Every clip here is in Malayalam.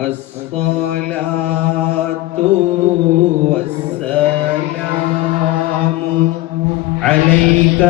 الصلاة والسلام عليك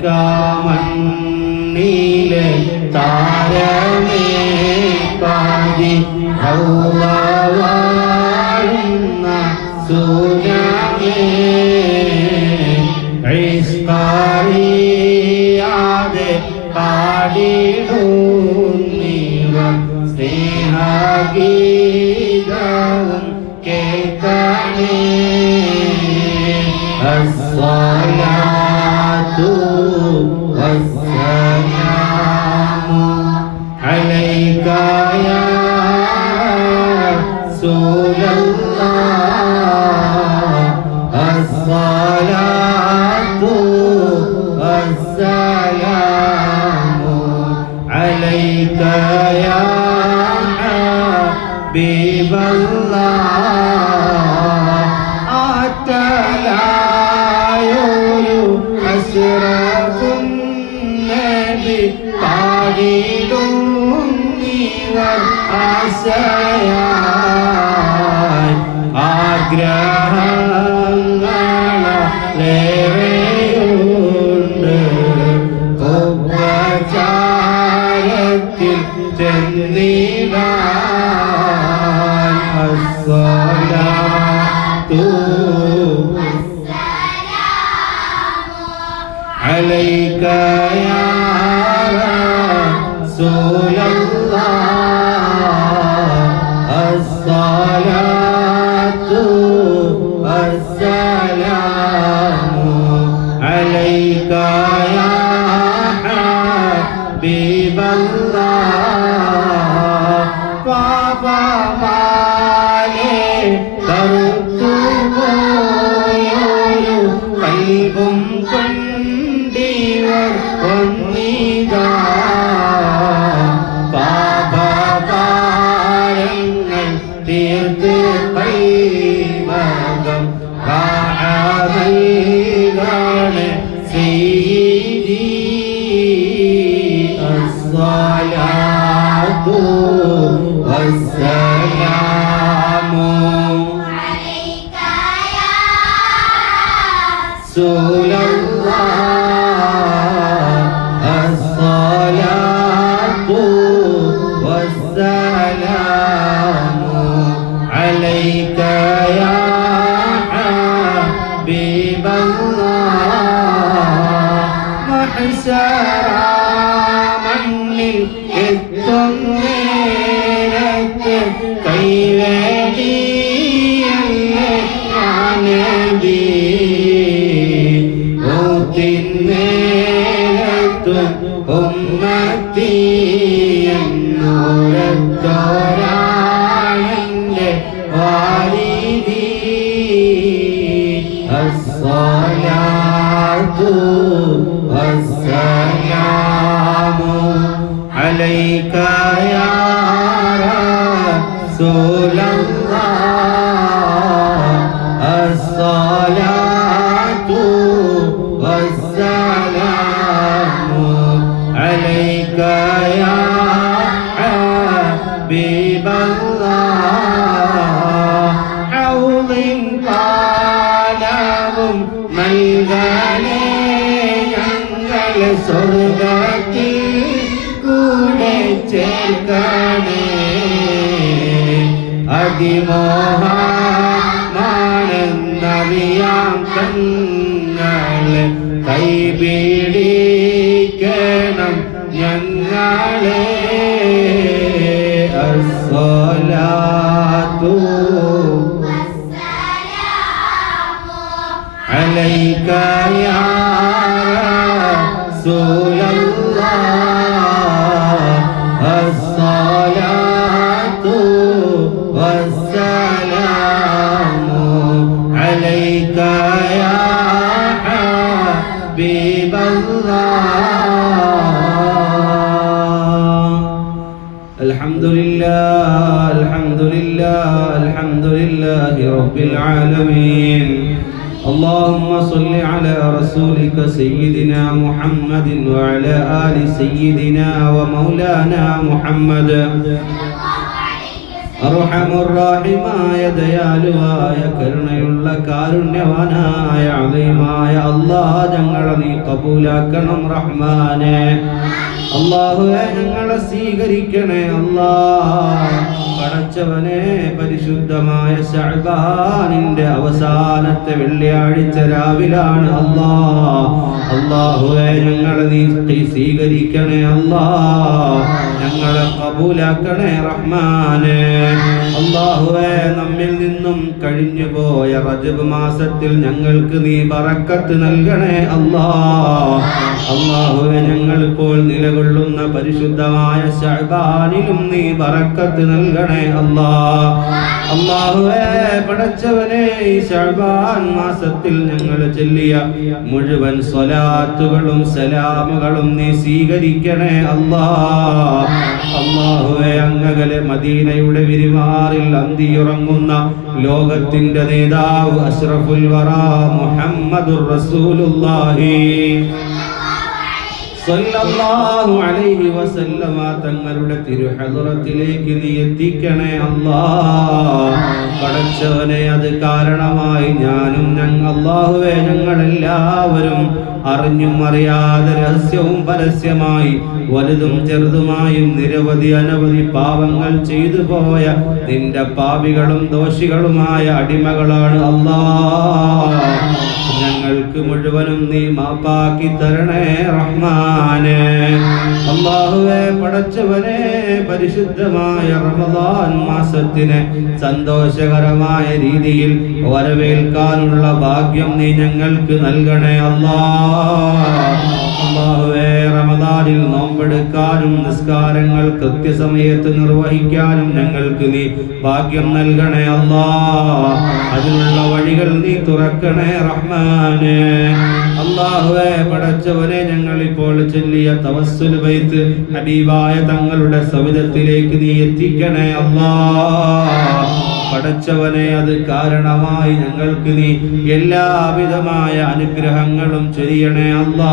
മക്കാമണ്ണിലെ താര Sola. عليك يا رسول الله അതിമോഹമാണെന്നറിയാം തങ്ങളെ. കൈപിടിക്കണം ഞങ്ങളെ. അസ്വലാത്തു അലൈക്കയാ സൂലം رسولك سيدنا محمد وعلى آل سيدنا ومولانا محمد അർഹമുറാഹിമായ ദയാലുവായ കരുണയുള്ള കാരുണ്യവാനായ അലീമായ അല്ലാഹ് ഞങ്ങളെ നീ കബൂലാക്കണം റഹ്മാനെ അള്ളാഹുവെ ഞങ്ങളെ സ്വീകരിക്കണേ അള്ളാ പടച്ചവനെ പരിശുദ്ധമായ ഷഅബാനിന്റെ അവസാനത്തെ വെള്ളിയാഴ്ച രാവിലാണ് അള്ളാ അള്ളാഹുവെ ഞങ്ങളെ നീ സ്വീകരിക്കണേ അള്ളാ ഞങ്ങളെ കബൂലാക്കണേ റഹ്മാനെ. അള്ളാഹുവെ നമ്മിൽ നിന്നും കഴിഞ്ഞു പോയ റജബ് മാസത്തിൽ ഞങ്ങൾക്ക് നീ പറക്കത്ത് നൽകണേ അള്ളാ അള്ളാഹുവെ ഞങ്ങൾ ഇപ്പോൾ നിലകൊള്ളുന്ന പരിശുദ്ധമായ ഷഅബാനിലും നീ ബറക്കത്ത് നൽകണേ അല്ലാ. അള്ളാഹുവേ പടച്ചവനെ ഈ ഷഅബാൻ മാസത്തിൽ ഞങ്ങൾ ചൊല്ലിയ മുഴുവൻ സ്വലാത്തുകളും സലാമുകളും നീ സ്വീകരിക്കണേ അല്ലാ. അള്ളാഹുവേ അങ്ങകലെ മദീനയുടെ വിരിവാറിൽ അന്തിയുറങ്ങുന്ന ലോകത്തിന്റെ നേതാവ് അഷ്റഫുൽ വറ മുഹമ്മദുർ റസൂലുള്ളാഹി. സല്ലല്ലാഹു അലൈഹി വസല്ലമ തങ്ങളുടെ തിരുഹദറത്തിലേക്ക് നീ എത്തിക്കണേ അല്ലാ. പടച്ചവനെ അത് കാരണമായി ഞാനും ഞങ്ങൾ അല്ലാഹുവേ ഞങ്ങൾ എല്ലാവരും അറിഞ്ഞും അറിയാതെ രഹസ്യവും പരസ്യമായി വലുതും ചെറുതുമായും നിരവധി അനവധി പാപങ്ങൾ ചെയ്തു പോയ നിന്റെ പാപികളും ദോഷികളുമായ അടിമകളാണ് അല്ലാ. ഞങ്ങൾക്ക് മുഴുവനും നീ മാപ്പാക്കി തരണേ റഹ്മാനെ. അള്ളാഹുവെ പടച്ചവനെ പരിശുദ്ധമായ റമദാൻ മാസത്തിനെ സന്തോഷകരമായ രീതിയിൽ വരവേൽക്കാനുള്ള ഭാഗ്യം നീ ഞങ്ങൾക്ക് നൽകണേ അല്ലാ അള്ളാഹുവേ റമദാനിൽ നോമ്പെടുക്കാനും നിസ്കാരങ്ങൾ കൃത്യസമയത്ത് നിർവഹിക്കാനും ഞങ്ങൾക്ക് നീ ഭാഗ്യം നൽകണേ അല്ലാ അതിനുള്ള വഴികൾ നീ തുറക്കണേ പടച്ചവനെ ഞങ്ങൾ ഇപ്പോൾ ചൊല്ലിയ തവസ്സുൽ ഹബീബായ തങ്ങളുടെ സവിധത്തിലേക്ക് നീ എത്തിക്കണേ അള്ളാ പടച്ചവനെ അത് കാരണമായി ഞങ്ങൾക്ക് നീ എല്ലാവിധമായ അനുഗ്രഹങ്ങളും ചെയ്യണേ അല്ലാ.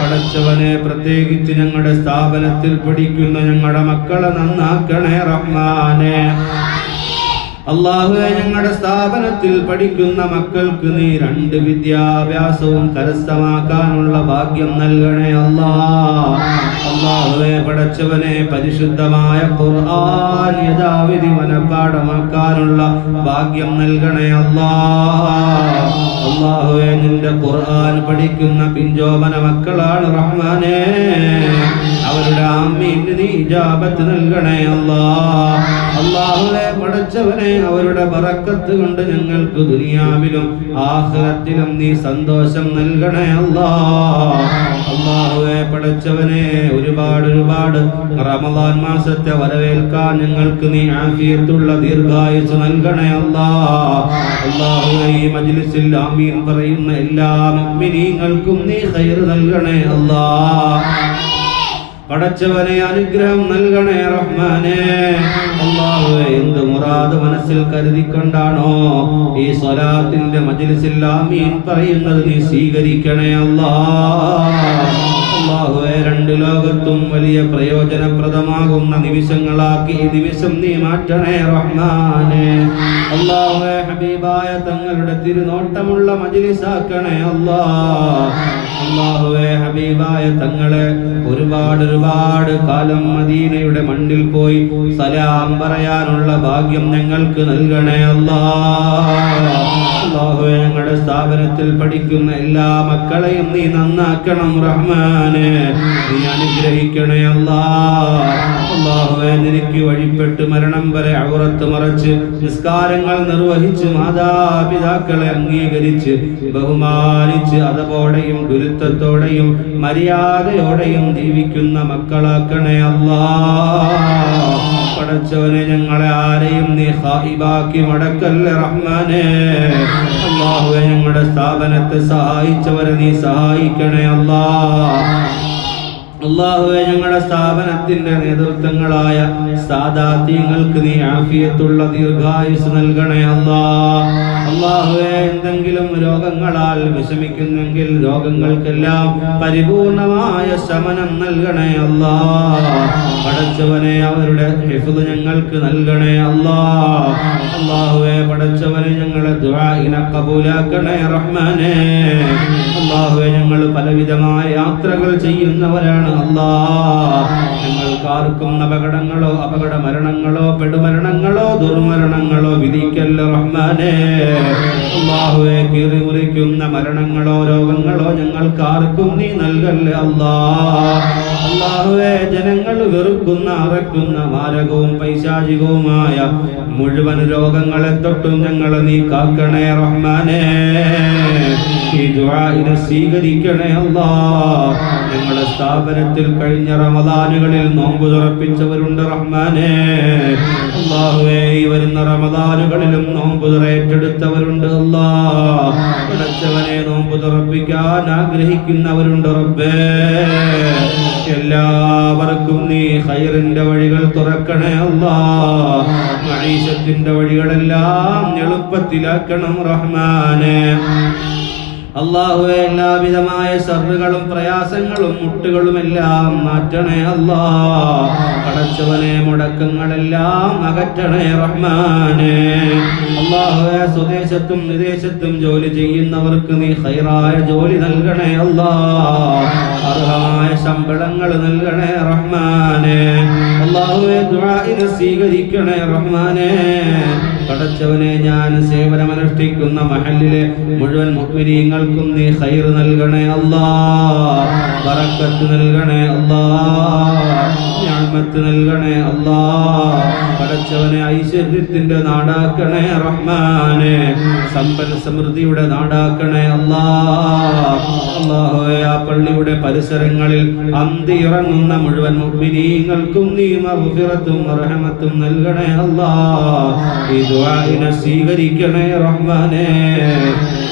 പടച്ചവനെ പ്രത്യേകിച്ച് ഞങ്ങളുടെ സ്ഥാപനത്തിൽ പഠിക്കുന്ന ഞങ്ങളുടെ മക്കളെ നന്നാക്കണേ റഹ്മാനെ. അള്ളാഹുവെ ഞങ്ങളുടെ സ്ഥാപനത്തിൽ പഠിക്കുന്ന മക്കൾക്ക് നീ രണ്ട് വിദ്യാഭ്യാസവും കരസ്ഥമാക്കാനുള്ള ഭാഗ്യം നൽകണേ അല്ലാ. അള്ളാഹുവെ പടച്ചവനെ പരിശുദ്ധമായ ഖുർആൻ യഥാവിധി മനപ്പാടമാക്കാനുള്ള ഭാഗ്യം നൽകണേ അല്ലാ. അള്ളാഹുവെ നിന്റെ ഖുർആൻ പഠിക്കുന്ന പിഞ്ചോമന മക്കളാണ് റഹ്മാനെ. ആമീന് നീ ഇജാബത്ത് നൽകണേ അല്ലാ അള്ളാഹുവെ പടച്ചവനെ അവരുടെ ബറക്കത്ത് കൊണ്ട് ഞങ്ങൾക്ക് ദുനിയാവിലും ആഖിറത്തിലും നീ സന്തോഷം നൽകണേ അല്ലാ അള്ളാഹുവെ പടച്ചവനെ ഒരുപാട് ഒരുപാട് റമദാൻ മാസത്തെ വരവേൽക്കാൻ ഞങ്ങൾക്ക് നീ ആഫിയത്തുള്ള ദീർഘായുസ് നൽകണേ അല്ലാ അള്ളാഹുവെ ഈ മജ്ലിസിൽ ആമീൻ പറയുന്ന എല്ലാ മുഅ്മിനീങ്ങൾക്കും നീ ഖൈർ നൽകണേ അല്ലാ പടച്ചവനെ അനുഗ്രഹം നൽകണേ റഹ്മാനെ. അള്ളാഹുവെ എന്ത് മുറാദ് മനസ്സിൽ കരുതിക്കൊണ്ടാണോ ഈ സ്വലാത്തിന്റെ മജ്ലിസിൽ ആമീൻ പറയുന്നത് നീ സ്വീകരിക്കണേ അല്ലാ വലിയ പ്രയോജനപ്രദമാകുന്ന നിമിഷങ്ങളാക്കി ഈ നിമിഷം നീ മാറ്റണേ റഹ്മാനെ. അള്ളാഹുവെ ഹബീബായ തങ്ങളുടെ തിരുനോട്ടമുള്ള മജിലിസാക്കണേ അല്ലാ. അല്ലാഹുവേ ഹബീബായ തങ്ങളെ ഒരുപാട് ഒരുപാട് കാലം മദീനയുടെ മണ്ണിൽ പോയി സലാം പറയാനുള്ള ഭാഗ്യം ഞങ്ങൾക്ക് നൽകണേ അല്ലാ. അള്ളാഹുവെ ഞങ്ങളുടെ സ്ഥാപനത്തിൽ പഠിക്കുന്ന എല്ലാ മക്കളെയും നീ നന്നാക്കണം റഹ്മാനെ. നീ അനുഗ്രഹിക്കണേ അല്ലാ അള്ളാഹുവെ നിനക്ക് വഴിപ്പെട്ട് മരണം വരെ അവറത്ത് മറച്ച് നിസ്കാരങ്ങൾ നിർവഹിച്ച് മാതാപിതാക്കളെ അംഗീകരിച്ച് ബഹുമാനിച്ച് അതപോടെയും ഗുരുത്വത്തോടെയും മര്യാദയോടെയും ജീവിക്കുന്ന മക്കളാക്കണേ അല്ലാ പടച്ചവനെ ഞങ്ങളെ ആരെയും നീ ഹായിബാക്കി മടക്കല്ലേ റഹ്മാനെ. അള്ളാഹുവെ ഞങ്ങളുടെ സ്ഥാപനത്തെ സഹായിച്ചവരെ നീ സഹായിക്കണേ അല്ലാ. അള്ളാഹുവെ ഞങ്ങളുടെ സ്ഥാപനത്തിന്റെ നേതൃത്വങ്ങളായ സാദാത്യങ്ങൾക്ക് നീ ആഫിയത്തുള്ള ദീർഘായുസ് നൽകണേ അല്ലാ അള്ളാഹുവെ എന്തെങ്കിലും രോഗങ്ങളാൽ വിഷമിക്കുന്നെങ്കിൽ രോഗങ്ങൾക്കെല്ലാം പരിപൂർണമായ ശമനം നൽകണേ അല്ലാ പടച്ചവനെ അവരുടെ ഹിഫുദ് ഞങ്ങൾക്ക് നൽകണേ അല്ലാ അള്ളാഹുവെ പടച്ചവനെ ഞങ്ങളെ കബൂലാക്കണേ റഹ്മാനെ. അള്ളാഹുവെ ഞങ്ങൾ പലവിധമായ യാത്രകൾ ചെയ്യുന്നവരാണ് അല്ലാ ഞങ്ങൾക്ക് ആർക്കും അപകടങ്ങളോ അപകട മരണങ്ങളോ പെടുമരണങ്ങളോ ദുർമരണങ്ങളോ വിധിക്കല്ല റഹ്മാനെ. കീറി മുറിക്കുന്ന മരണങ്ങളോ രോഗങ്ങളോ ഞങ്ങൾക്ക് ആർക്കും നീ നൽകല്ലേ അല്ലാ അള്ളാഹുവെ ജനങ്ങൾ വെറുക്കുന്ന അറക്കുന്ന മാരകവും പൈശാചികവുമായ മുഴുവൻ രോഗങ്ങളെ തൊട്ടും ഞങ്ങളെ നീ കാക്കണേ റഹ്മാനെ. ഈ സ്വീകരിക്കണേ അല്ലാ ഞങ്ങളുടെ സ്ഥാപനത്തിൽ കഴിഞ്ഞ റമദാനുകളിൽ നോമ്പ് തുറപ്പിച്ചവരുണ്ട് റഹ്മാനെ. അള്ളാഹുവേ ഈ വരുന്ന റമദാനുകളിലും നോമ്പ് തുറയേറ്റെടുത്തവരുണ്ട്. അല്ലാ നോമ്പ് തുറപ്പിക്കാൻ ആഗ്രഹിക്കുന്നവരുണ്ട് റബ്ബേ. എല്ലാവർക്കും നീ ഹൈറിന്റെ വഴികൾ തുറക്കണേ അല്ലാ. മഹീഷത്തിന്റെ വഴികളെല്ലാം എളുപ്പത്തിലാക്കണം റഹ്മാനെ. അള്ളാഹുവെ എല്ലാവിധമായ സർവുകളും പ്രയാസങ്ങളും മുട്ടുകളും എല്ലാം മാറ്റണേ അല്ലാ. കടച്ചവനെ മുടക്കങ്ങളെല്ലാം അകറ്റണേ റഹ്മാനെ. അള്ളാഹുവെ സ്വദേശത്തും വിദേശത്തും ജോലി ചെയ്യുന്നവർക്ക് നീ ഹൈറായ ജോലി നൽകണേ അല്ലാ. അർഹമായ ശമ്പളങ്ങൾ നൽകണേ റഹ്മാനെ. അള്ളാഹുവെ ദുആഇനെ സ്വീകരിക്കണേ റഹ്മാനെ. കടച്ചവനെ ഞാൻ സേവനമനുഷ്ഠിക്കുന്ന മഹലിലെ മുഴുവൻ മുഅ്മിനീങ്ങൾക്കും നീ ഹൈർ നൽകണേ അല്ലാ. ബറക്കത്ത് നൽകണേ അല്ലാ. ഞാമത്ത് നൽകണേ അല്ലാ. പടച്ചവനെ ഐശ്വര്യത്തിന്റെ നാടാക്കണേ റഹ്മാനെ. സമ്പൽ സമൃദ്ധിയുടെ നാടാക്കണേ അല്ലാ. ആ പള്ളിയുടെ പരിസരങ്ങളിൽ അന്തി ഇറങ്ങുന്ന മുഴുവൻ മുഅ്മിനീങ്ങൾക്കും നീ മഗ്ഫിറത്തും റഹമത്തും നൽകണേ അല്ലാ. ഈ സ്വീകരിക്കണേ റഹ്മാനെ.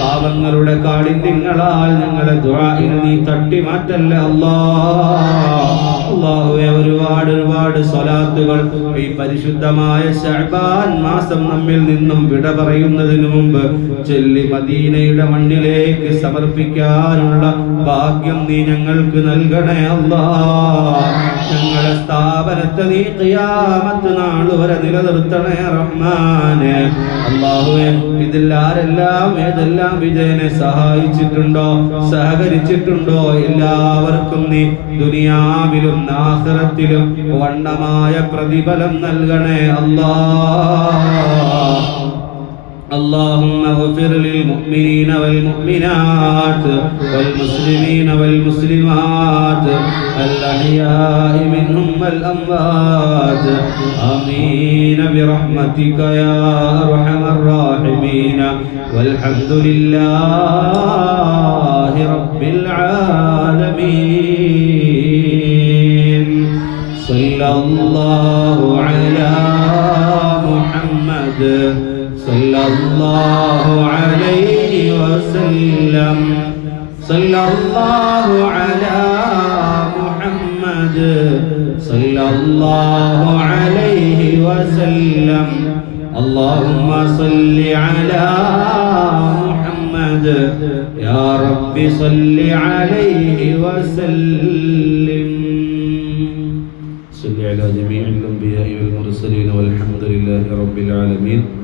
പാവങ്ങളുടെ കാഠിന്യങ്ങളാൽ ഞങ്ങളെ ദുആഇനെ നീ തട്ടി മാറ്റല്ലേ? അല്ലാ. അല്ലാഹുവേ ഒരുപാട് ഒരുപാട് സ്വലാത്തുകൾ ഈ പരിശുദ്ധമായ ഷഹബാൻ മാസം നമ്മിൽ നിന്നും വിട പറയുന്നതിന് മുമ്പ് ചൊല്ലി മദീനയുടെ മണ്ണിലേക്ക് സമർപ്പിക്കാനുള്ള ഭാഗ്യം നീ ഞങ്ങൾക്ക് നൽകണേ അല്ലാ. സ്ഥാപനത്തെ നീ ഖിയാമത്ത് നാൾ വരെ നിലനിർത്തണേ റഹ്മാനെ. അല്ലാഹുവേ ഇതിൽ ആരെല്ലാം ഏതെല്ലാം വിജയനെ സഹായിച്ചിട്ടുണ്ടോ സഹകരിച്ചിട്ടുണ്ടോ എല്ലാവർക്കും നീ ദുനിയാവിലും ആഖിറത്തിലും വണ്ണമായ പ്രതിഫലം നൽകണേ അല്ലാ اللهم اغفر للمؤمنين والمؤمنات والمسلمين والمسلمات الأحياء منهم والأموات. آمين. برحمتك يا أرحم الراحمين. والحمد لله رب العالمين. صلى الله على محمد صلى الله عليه وسلم. صلى الله على محمد. صلى الله عليه وسلم. اللهم صل على محمد. يا رب صل عليه وسلم. صل على جميع الأنبياء والمرسلين والحمد لله رب العالمين.